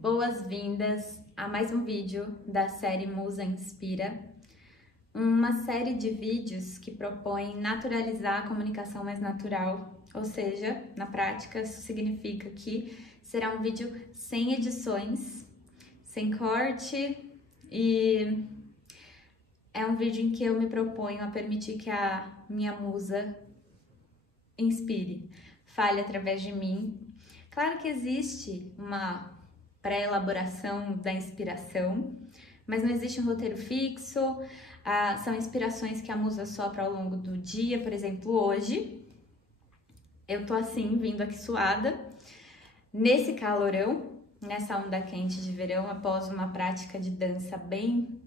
Boas-vindas a mais um vídeo da série Musa Inspira, uma série de vídeos que propõe naturalizar a comunicação mais natural, ou seja, na prática isso significa que será um vídeo sem edições, sem corte e é um vídeo em que eu me proponho a permitir que a minha musa inspire, fale através de mim. Claro que existe uma pré-elaboração da inspiração, mas não existe um roteiro fixo, são inspirações que a musa sopra ao longo do dia. Por exemplo, hoje eu tô assim, vindo aqui suada, nesse calorão, nessa onda quente de verão, após uma prática de dança bem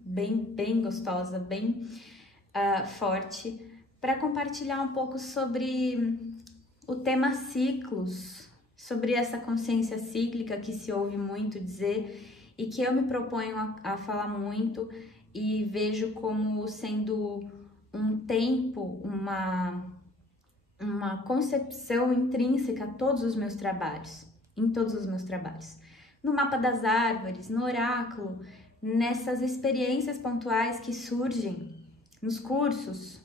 gostosa, bem forte, para compartilhar um pouco sobre o tema ciclos, sobre essa consciência cíclica que se ouve muito dizer e que eu me proponho a falar muito e vejo como sendo um tempo, uma concepção intrínseca a todos os meus trabalhos, em todos os meus trabalhos. No mapa das árvores, no oráculo, nessas experiências pontuais que surgem nos cursos,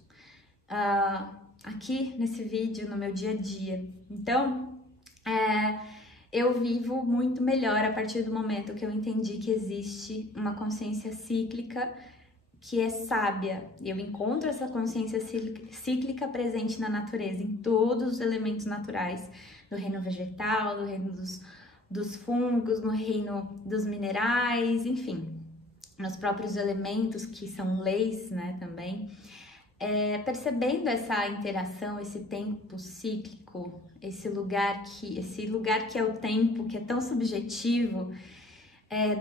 aqui nesse vídeo, no meu dia a dia. Então, eu vivo muito melhor a partir do momento que eu entendi que existe uma consciência cíclica que é sábia. Eu encontro essa consciência cíclica presente na natureza, em todos os elementos naturais, no reino vegetal, no reino dos fungos, no reino dos minerais, enfim, nos próprios elementos que são leis, né, também. Percebendo essa interação, esse tempo cíclico, esse lugar que é o tempo, que é tão subjetivo,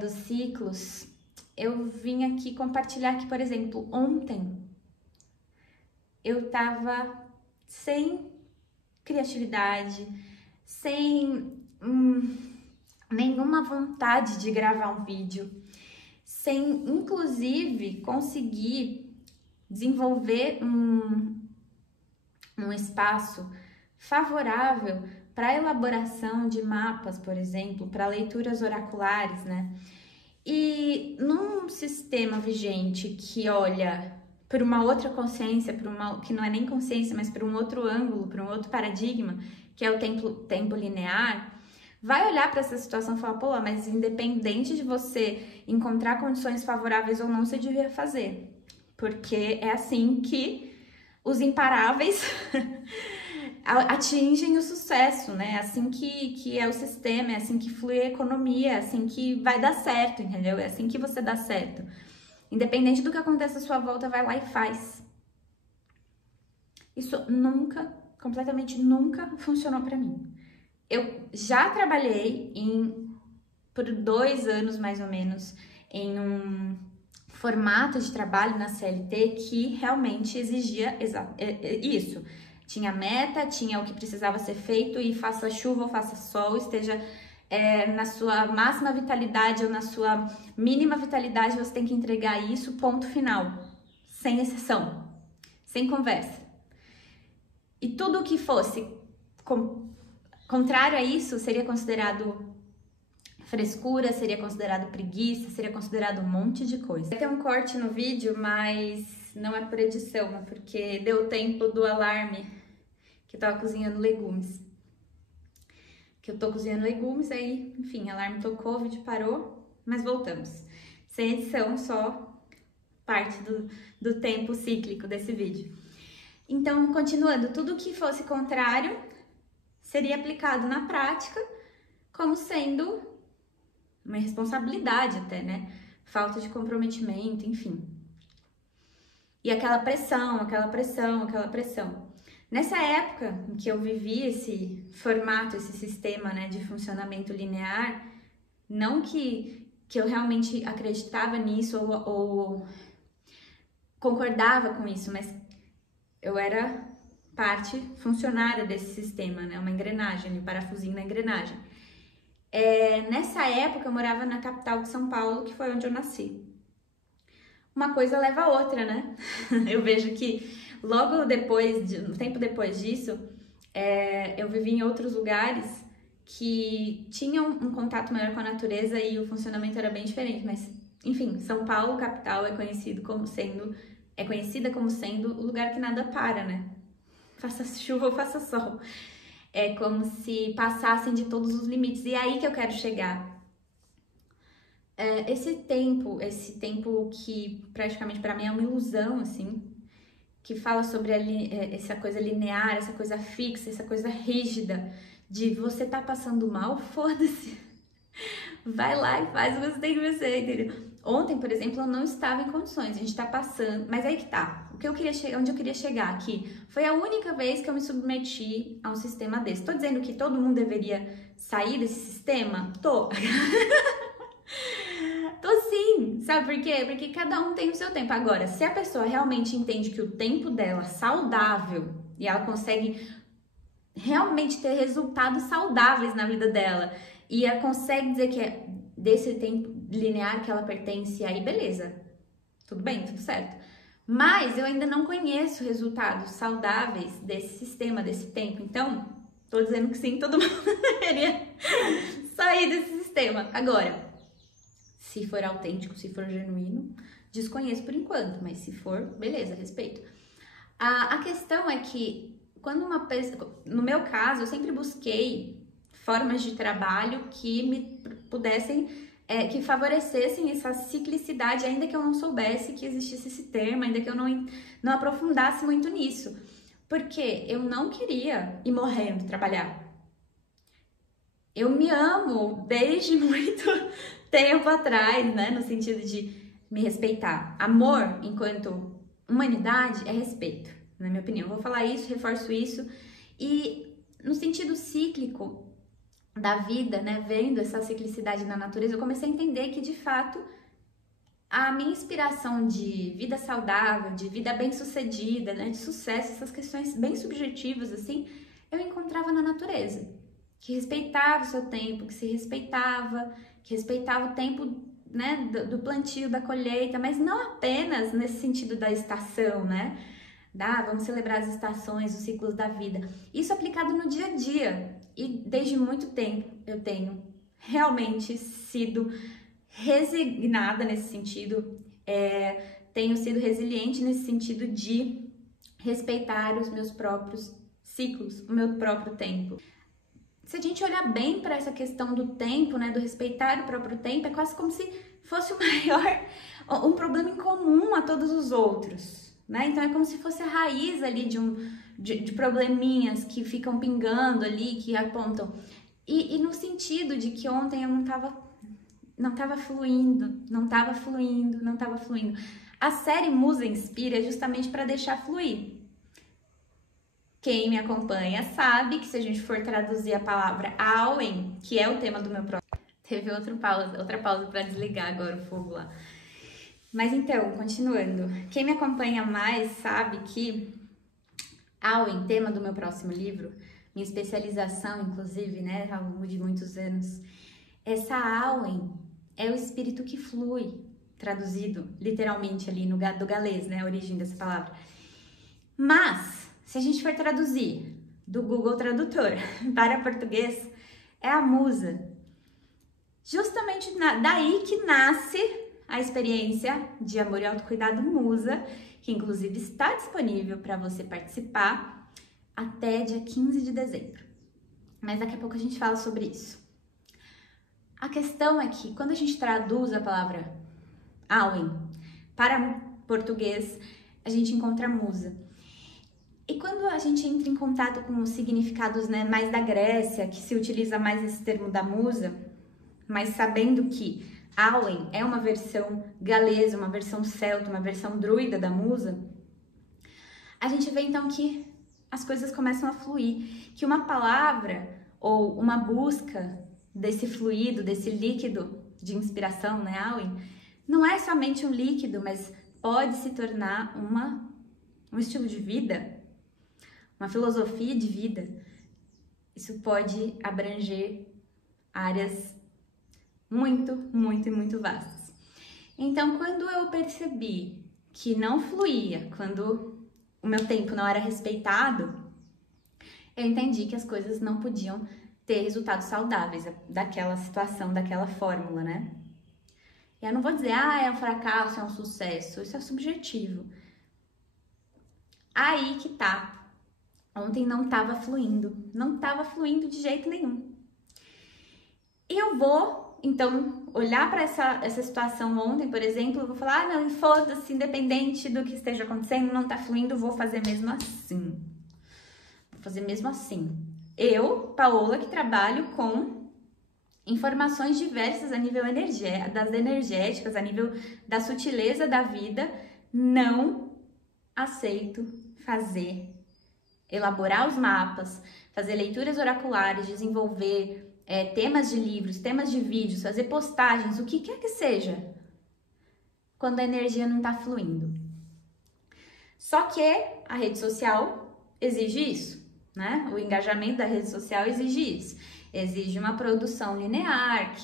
dos ciclos, eu vim aqui compartilhar que, por exemplo, ontem eu tava sem criatividade, sem nenhuma vontade de gravar um vídeo, sem inclusive conseguir desenvolver um espaço favorável para a elaboração de mapas, por exemplo, para leituras oraculares, né? E num sistema vigente que olha por uma outra consciência, que não é nem consciência, mas por um outro ângulo, por um outro paradigma, que é o tempo linear, vai olhar para essa situação e falar, pô, mas independente de você encontrar condições favoráveis ou não, você devia fazer. Porque é assim que os imparáveis atingem o sucesso, né? É assim que é o sistema, é assim que flui a economia, é assim que vai dar certo, entendeu? É assim que você dá certo. Independente do que aconteça à sua volta, vai lá e faz. Isso completamente nunca funcionou pra mim. Eu já trabalhei por 2 anos, mais ou menos, em um formato de trabalho na CLT que realmente exigia isso. Tinha meta, tinha o que precisava ser feito e faça chuva ou faça sol, esteja na sua máxima vitalidade ou na sua mínima vitalidade, você tem que entregar isso, ponto final. Sem exceção, sem conversa. E tudo o que fosse contrário a isso seria considerado frescura, seria considerado preguiça, seria considerado um monte de coisa. Vai ter um corte no vídeo, mas não é por edição, é porque deu tempo do alarme que eu tava cozinhando legumes. Que eu tô cozinhando legumes, aí, enfim, alarme tocou, o vídeo parou, mas voltamos. Sem edição, só parte do tempo cíclico desse vídeo. Então, continuando, tudo que fosse contrário seria aplicado na prática como sendo uma irresponsabilidade até, né? Falta de comprometimento, enfim. E aquela pressão. Nessa época em que eu vivi esse formato, esse sistema, né, de funcionamento linear, não que eu realmente acreditava nisso ou concordava com isso, mas eu era parte funcionária desse sistema, né? Uma engrenagem, um parafusinho na engrenagem. Nessa época eu morava na capital de São Paulo, que foi onde eu nasci. Uma coisa leva a outra, né? Eu vejo que logo depois, um tempo depois disso, eu vivi em outros lugares que tinham um contato maior com a natureza e o funcionamento era bem diferente, mas enfim, São Paulo, capital, é conhecida como sendo o lugar que nada para, né? Faça chuva ou faça sol. É como se passassem de todos os limites. E é aí que eu quero chegar. Esse tempo que praticamente para mim é uma ilusão, assim, que fala sobre essa coisa linear, essa coisa fixa, essa coisa rígida, de você tá passando mal, foda-se. Vai lá e faz o que você tem que fazer, entendeu? Ontem, por exemplo, eu não estava em condições, a gente tá passando, mas aí que tá. Onde eu queria chegar aqui, foi a única vez que eu me submeti a um sistema desse. Tô dizendo que todo mundo deveria sair desse sistema? Tô. Tô sim, sabe por quê? Porque cada um tem o seu tempo. Agora, se a pessoa realmente entende que o tempo dela é saudável e ela consegue realmente ter resultados saudáveis na vida dela e ela consegue dizer que é desse tempo linear que ela pertence, aí beleza, tudo bem, tudo certo. Mas eu ainda não conheço resultados saudáveis desse sistema, desse tempo. Então, tô dizendo que sim, todo mundo deveria sair desse sistema. Agora, se for autêntico, se for genuíno, desconheço por enquanto, mas se for, beleza, respeito. A questão é que, quando uma pessoa, no meu caso, eu sempre busquei formas de trabalho que me pudessem, que favorecessem essa ciclicidade, ainda que eu não soubesse que existisse esse termo, ainda que eu não aprofundasse muito nisso. Porque eu não queria ir morrendo trabalhar. Eu me amo desde muito tempo atrás, né? No sentido de me respeitar. Amor, enquanto humanidade, é respeito, na minha opinião. Eu vou falar isso, reforço isso. E no sentido cíclico da vida, né? Vendo essa ciclicidade na natureza, eu comecei a entender que, de fato, a minha inspiração de vida saudável, de vida bem-sucedida, né? De sucesso, essas questões bem subjetivas, assim, eu encontrava na natureza. Que respeitava o seu tempo, que respeitava o tempo, né, do plantio, da colheita, mas não apenas nesse sentido da estação, né? Vamos celebrar as estações, os ciclos da vida. Isso aplicado no dia a dia. E desde muito tempo eu tenho realmente sido resignada nesse sentido, tenho sido resiliente nesse sentido de respeitar os meus próprios ciclos, o meu próprio tempo. Se a gente olhar bem para essa questão do tempo, né, do respeitar o próprio tempo, é quase como se fosse um problema em comum a todos os outros, né? Então é como se fosse a raiz ali de probleminhas que ficam pingando ali, que apontam. E no sentido de que ontem eu não tava fluindo. A série Musa Inspira é justamente para deixar fluir. Quem me acompanha sabe que se a gente for traduzir a palavra Auen, que é o tema do meu próximo... Teve outra pausa para desligar agora o fogo lá. Mas então, continuando. Quem me acompanha mais sabe que Auen, tema do meu próximo livro, minha especialização, inclusive, né, ao longo de muitos anos, essa Auen é o espírito que flui, traduzido literalmente ali do galês, né, a origem dessa palavra. Mas, se a gente for traduzir do Google Tradutor para português, é a musa. Justamente daí que nasce a experiência de amor e autocuidado Musa, que inclusive está disponível para você participar até dia 15 de dezembro. Mas daqui a pouco a gente fala sobre isso. A questão é que quando a gente traduz a palavra Auen para português, a gente encontra musa. E quando a gente entra em contato com os significados, né, mais da Grécia, que se utiliza mais esse termo da musa, mas sabendo que Auen é uma versão galesa, uma versão celta, uma versão druida da musa, a gente vê então que as coisas começam a fluir, que uma palavra ou uma busca desse fluido, desse líquido de inspiração, né, Auen, não é somente um líquido, mas pode se tornar um estilo de vida, uma filosofia de vida. Isso pode abranger áreas muito, muito e muito vastas. Então, quando eu percebi que não fluía, quando o meu tempo não era respeitado, eu entendi que as coisas não podiam ter resultados saudáveis daquela situação, daquela fórmula, né? E eu não vou dizer, é um fracasso, é um sucesso, isso é subjetivo. Aí que tá. Ontem não tava fluindo de jeito nenhum. E eu vou, então, olhar para essa situação ontem, por exemplo, eu vou falar, não, foda-se, independente do que esteja acontecendo, não tá fluindo, vou fazer mesmo assim. Vou fazer mesmo assim. Eu, Paola, que trabalho com informações diversas a nível das energéticas, a nível da sutileza da vida, não aceito elaborar os mapas, fazer leituras oraculares, desenvolver temas de livros, temas de vídeos, fazer postagens, o que quer que seja, quando a energia não está fluindo. Só que a rede social exige isso, né? O engajamento da rede social exige isso. Exige uma produção linear,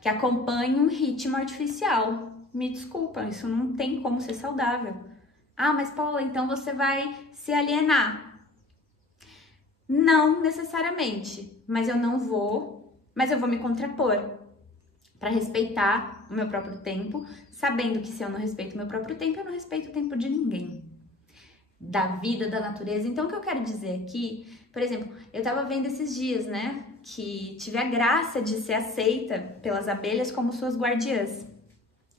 que acompanhe um ritmo artificial. Me desculpa, isso não tem como ser saudável. Mas Paula, então você vai se alienar. Não necessariamente, mas eu vou me contrapor para respeitar o meu próprio tempo, sabendo que se eu não respeito o meu próprio tempo, eu não respeito o tempo de ninguém, da vida, da natureza. Então, o que eu quero dizer aqui, por exemplo, eu tava vendo esses dias, né, que tive a graça de ser aceita pelas abelhas como suas guardiãs.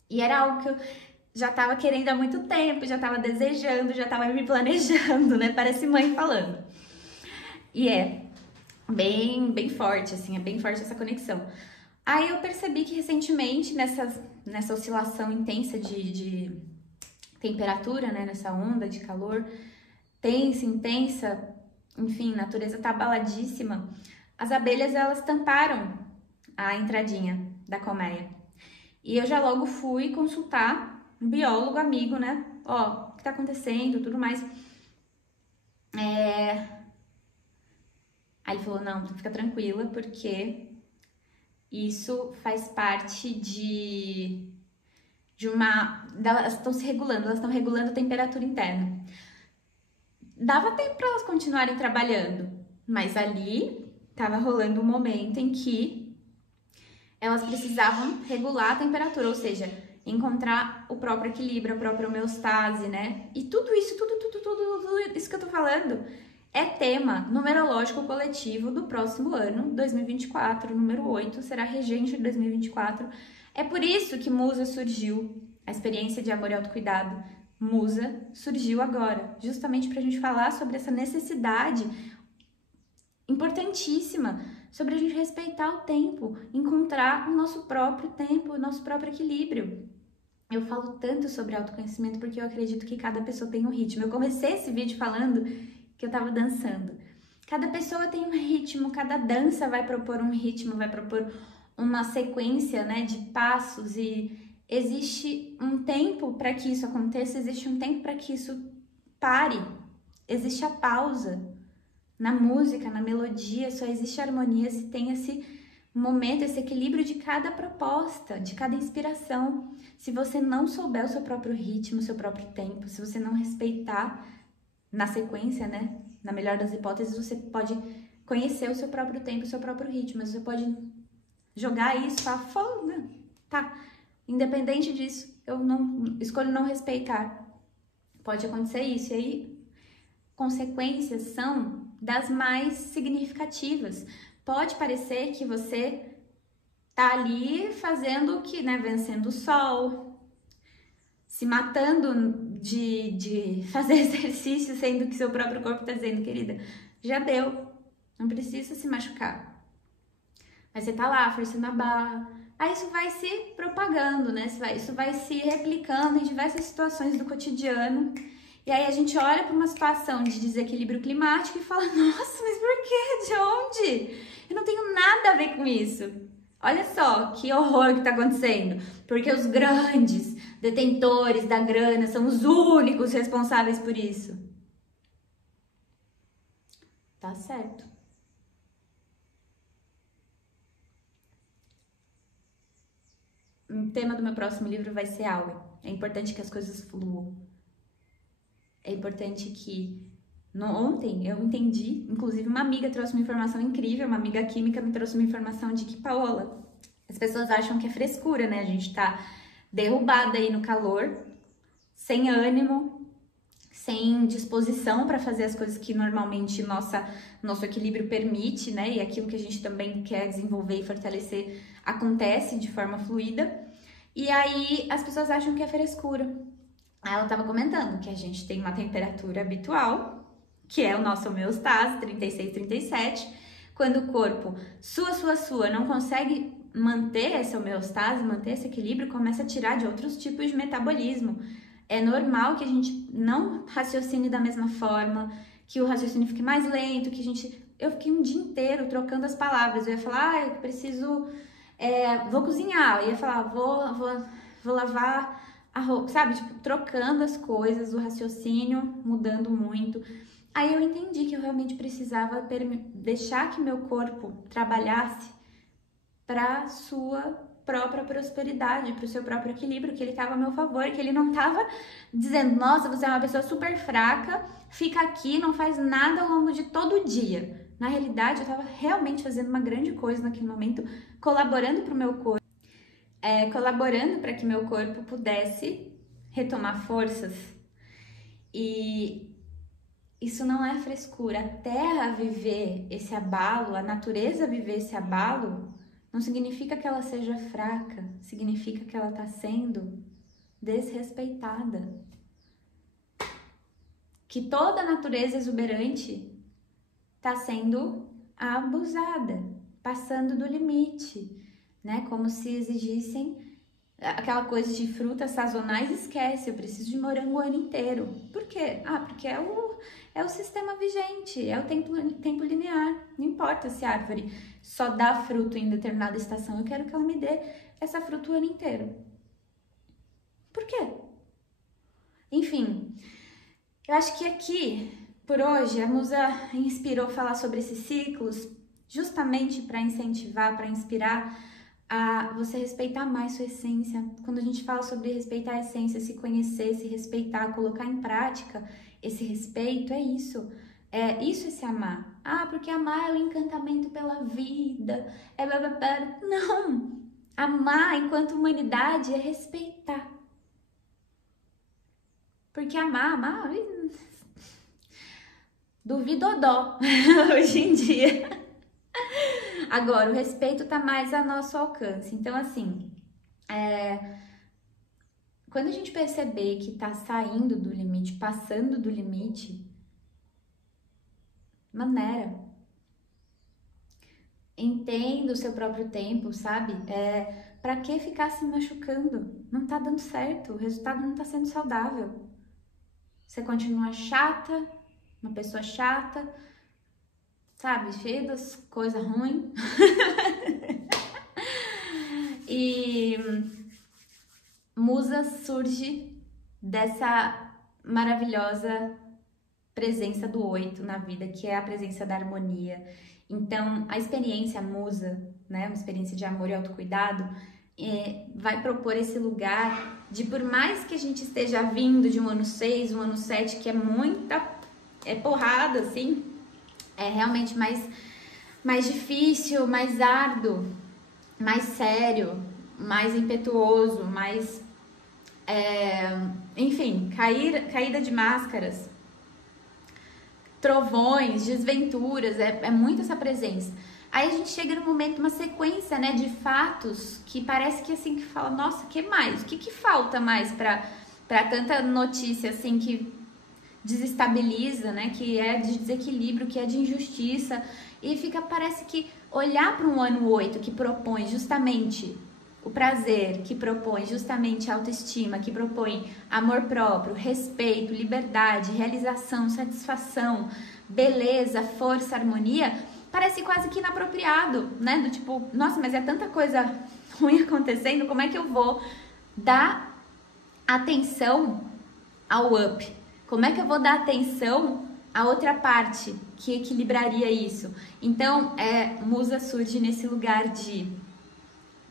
E era algo que eu já tava querendo há muito tempo, já tava desejando, já tava me planejando, né, parece mãe falando. E é bem forte, assim, é bem forte essa conexão. Aí eu percebi que recentemente, nessa oscilação intensa de temperatura, né, nessa onda de calor, intensa, enfim, a natureza tá abaladíssima, as abelhas, elas tamparam a entradinha da colmeia. E eu já logo fui consultar um biólogo amigo, né, o que tá acontecendo, tudo mais. Aí ele falou, não, fica tranquila, porque isso faz parte elas estão se regulando, elas estão regulando a temperatura interna. Dava tempo para elas continuarem trabalhando, mas ali estava rolando um momento em que elas precisavam regular a temperatura, ou seja, encontrar o próprio equilíbrio, a própria homeostase, né? E tudo isso que eu tô falando é tema numerológico coletivo do próximo ano, 2024, número 8, será regente de 2024. É por isso que Musa surgiu, a experiência de amor e autocuidado. Musa surgiu agora, justamente para a gente falar sobre essa necessidade importantíssima, sobre a gente respeitar o tempo, encontrar o nosso próprio tempo, o nosso próprio equilíbrio. Eu falo tanto sobre autoconhecimento porque eu acredito que cada pessoa tem um ritmo. Eu comecei esse vídeo falando que eu tava dançando. Cada pessoa tem um ritmo, cada dança vai propor um ritmo, vai propor uma sequência, né, de passos, e existe um tempo para que isso aconteça, existe um tempo para que isso pare, existe a pausa. Na música, na melodia, só existe harmonia se tem esse momento, esse equilíbrio de cada proposta, de cada inspiração. Se você não souber o seu próprio ritmo, o seu próprio tempo, se você não respeitar na sequência, né? Na melhor das hipóteses, você pode conhecer o seu próprio tempo, o seu próprio ritmo, mas você pode jogar isso, falar, foda, tá, independente disso, eu não escolho não respeitar. Pode acontecer isso, e aí consequências são das mais significativas. Pode parecer que você tá ali fazendo o que, né, vencendo o sol, se matando de fazer exercício, sendo que seu próprio corpo tá dizendo, querida, já deu, não precisa se machucar. Mas você tá lá, forçando a barra. Aí isso vai se propagando, né? Isso vai se replicando em diversas situações do cotidiano. E aí a gente olha para uma situação de desequilíbrio climático e fala, nossa, mas por quê? De onde? Eu não tenho nada a ver com isso. Olha só que horror que está acontecendo. Porque os grandes detentores da grana são os únicos responsáveis por isso. Tá certo. O tema do meu próximo livro vai ser Aue. É importante que as coisas fluam. É importante que Ontem eu entendi, inclusive uma amiga trouxe uma informação incrível, uma amiga química me trouxe uma informação de que, Paola, as pessoas acham que é frescura, né? A gente tá derrubada aí no calor, sem ânimo, sem disposição para fazer as coisas que normalmente nosso equilíbrio permite, né? E aquilo que a gente também quer desenvolver e fortalecer acontece de forma fluida. E aí as pessoas acham que é frescura. Aí ela estava comentando que a gente tem uma temperatura habitual, que é o nosso homeostase, 36, 37. Quando o corpo sua, não consegue manter essa homeostase, manter esse equilíbrio, começa a tirar de outros tipos de metabolismo. É normal que a gente não raciocine da mesma forma, que o raciocínio fique mais lento, que a gente... Eu fiquei um dia inteiro trocando as palavras. Eu ia falar, eu preciso... vou cozinhar. Eu ia falar, vou lavar a roupa, sabe? Tipo, trocando as coisas, o raciocínio mudando muito. Aí eu entendi que eu realmente precisava deixar que meu corpo trabalhasse para sua própria prosperidade, para o seu próprio equilíbrio, que ele estava a meu favor, que ele não estava dizendo, nossa, você é uma pessoa super fraca, fica aqui, não faz nada ao longo de todo o dia. Na realidade, eu estava realmente fazendo uma grande coisa naquele momento, colaborando para o meu corpo, colaborando para que meu corpo pudesse retomar forças. E isso não é frescura. A terra viver esse abalo, a natureza viver esse abalo, não significa que ela seja fraca, significa que ela está sendo desrespeitada. Que toda a natureza exuberante está sendo abusada, passando do limite, né? Como se exigissem aquela coisa de frutas sazonais, esquece, eu preciso de morango o ano inteiro. Por quê? Porque é o sistema vigente, é o tempo linear. Não importa se a árvore só dá fruto em determinada estação, eu quero que ela me dê essa fruta o ano inteiro. Por quê? Enfim, eu acho que aqui, por hoje, a Musa inspirou falar sobre esses ciclos justamente para incentivar, para inspirar a você respeitar mais sua essência. Quando a gente fala sobre respeitar a essência, se conhecer, se respeitar, colocar em prática esse respeito, é isso. Isso é se amar. Porque amar é o encantamento pela vida. Não! Amar enquanto humanidade é respeitar. Porque amar, duvidodó hoje em dia. Agora, o respeito tá mais a nosso alcance. Então, assim, quando a gente perceber que tá saindo do limite, passando do limite, maneira. Entenda o seu próprio tempo, sabe? Pra que ficar se machucando? Não tá dando certo, o resultado não tá sendo saudável. Você continua chata, uma pessoa chata, sabe? Cheia das coisas ruins. E Musa surge dessa maravilhosa presença do 8 na vida, que é a presença da harmonia. Então, a experiência Musa, né, uma experiência de amor e autocuidado, vai propor esse lugar de, por mais que a gente esteja vindo de um ano 6, um ano 7, que é muita porrada, assim, é realmente mais difícil, mais árduo, mais sério, mais impetuoso, mais, enfim, caída de máscaras, trovões, desventuras, é muito essa presença. Aí a gente chega no momento, uma sequência, né, de fatos que parece que assim, que fala, nossa, que mais? O que falta mais para tanta notícia assim que desestabiliza, né, que é de desequilíbrio, que é de injustiça, e parece que olhar para um ano 8 que propõe justamente o prazer, que propõe justamente a autoestima, que propõe amor próprio, respeito, liberdade, realização, satisfação, beleza, força, harmonia, parece quase que inapropriado, né? Do tipo, nossa, mas é tanta coisa ruim acontecendo, como é que eu vou dar atenção ao up? Como é que eu vou dar atenção à outra parte que equilibraria isso? Então, Musa surge nesse lugar de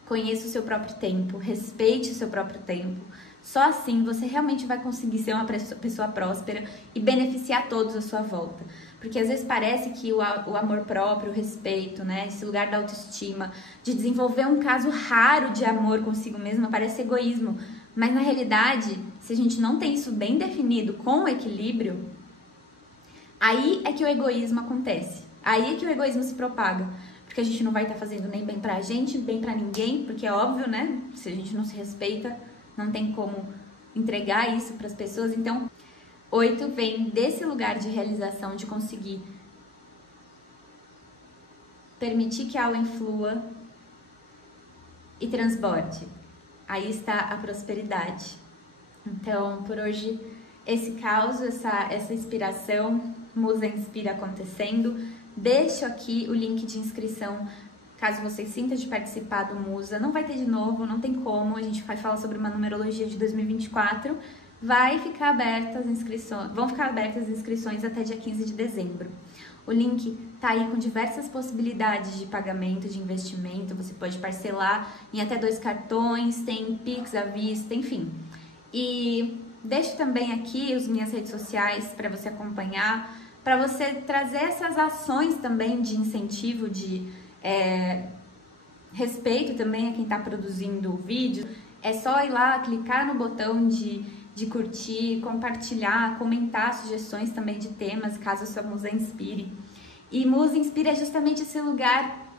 conheça o seu próprio tempo, respeite o seu próprio tempo, Só assim você realmente vai conseguir ser uma pessoa próspera e beneficiar todos à sua volta. Porque às vezes parece que o amor próprio, o respeito, né, esse lugar da autoestima, de desenvolver um caso raro de amor consigo mesma, parece egoísmo. Mas na realidade, se a gente não tem isso bem definido com o equilíbrio, aí é que o egoísmo acontece. Aí é que o egoísmo se propaga. Porque a gente não vai estar fazendo nem bem pra gente, bem pra ninguém, porque é óbvio, né? Se a gente não se respeita, não tem como entregar isso pras pessoas. Então, 8 vem desse lugar de realização, de conseguir permitir que a aula influa e transborde. Aí está a prosperidade. Então, por hoje, esse caos, essa inspiração, Musa Inspira acontecendo. Deixo aqui o link de inscrição, caso você sinta de participar do Musa. Não vai ter de novo, não tem como, a gente vai falar sobre uma numerologia de 2024. Vai ficar abertas as inscrições, vão ficar abertas as inscrições até dia 15 de dezembro. O link tá aí com diversas possibilidades de pagamento, de investimento. Você pode parcelar em até 2 cartões, tem Pix à vista, enfim. E deixo também aqui as minhas redes sociais para você acompanhar, para você trazer essas ações também de incentivo, de respeito também a quem está produzindo o vídeo. É só ir lá, clicar no botão de curtir, compartilhar, comentar sugestões também de temas, caso a sua musa inspire. E Musa Inspira é justamente esse lugar,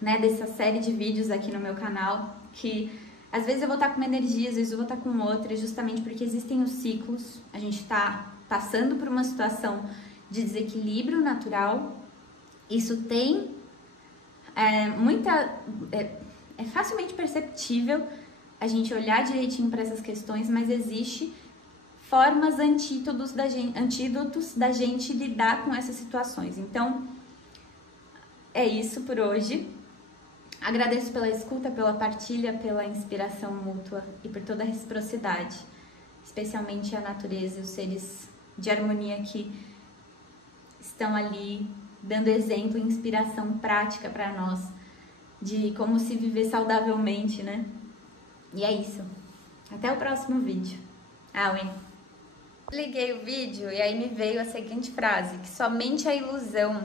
né, dessa série de vídeos aqui no meu canal, que às vezes eu vou estar com uma energia, às vezes eu vou estar com outra, justamente porque existem os ciclos. A gente está passando por uma situação de desequilíbrio natural. Isso tem é facilmente perceptível a gente olhar direitinho para essas questões, mas existe formas, antídotos da gente lidar com essas situações. Então, é isso por hoje. Agradeço pela escuta, pela partilha, pela inspiração mútua e por toda a reciprocidade, especialmente a natureza e os seres de harmonia que estão ali dando exemplo e inspiração prática para nós de como se viver saudavelmente, né? E é isso. Até o próximo vídeo. Auen. Liguei o vídeo e aí me veio a seguinte frase, que somente a ilusão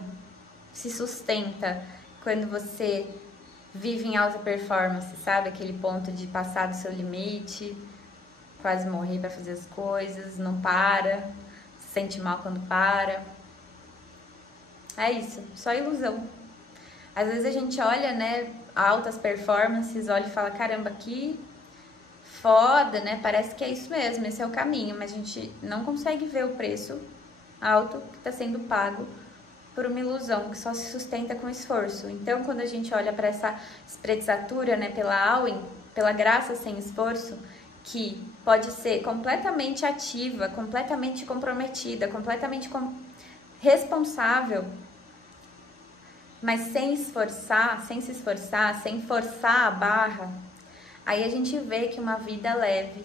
se sustenta quando você vive em alta performance, sabe? Aquele ponto de passar do seu limite, quase morrer para fazer as coisas, não para, se sente mal quando para. É isso, só ilusão. Às vezes a gente olha, né, altas performances, olha e fala, caramba, que foda, né? Parece que é isso mesmo, esse é o caminho, mas a gente não consegue ver o preço alto que está sendo pago por uma ilusão que só se sustenta com esforço. Então, quando a gente olha para essa sprezzatura, né, pela Auen, pela graça sem esforço, que pode ser completamente ativa, completamente comprometida, completamente responsável, mas sem esforçar, sem se esforçar, sem forçar a barra, aí a gente vê que uma vida leve,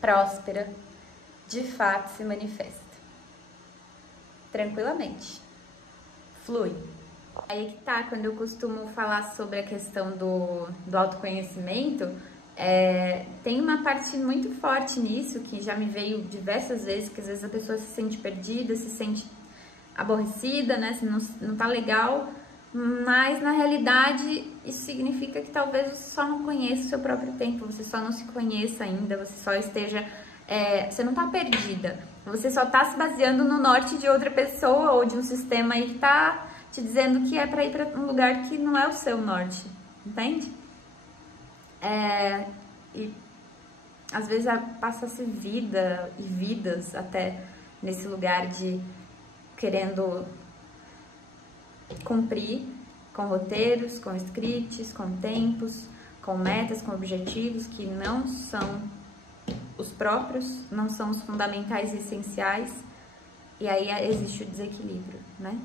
próspera, de fato se manifesta. Tranquilamente. Flui. Aí que tá, quando eu costumo falar sobre a questão do autoconhecimento, tem uma parte muito forte nisso, que já me veio diversas vezes, que às vezes a pessoa se sente perdida, se sente aborrecida, né, se não tá legal, mas na realidade isso significa que talvez você só não conheça o seu próprio tempo, você só não se conheça ainda, você só esteja, você não tá perdida, você só tá se baseando no norte de outra pessoa ou de um sistema aí que tá te dizendo que é pra ir pra um lugar que não é o seu norte, entende? E às vezes passa-se vida e vidas até nesse lugar de querendo cumprir com roteiros, com scripts, com tempos, com metas, com objetivos que não são os próprios, não são os fundamentais e essenciais, e aí existe o desequilíbrio, né?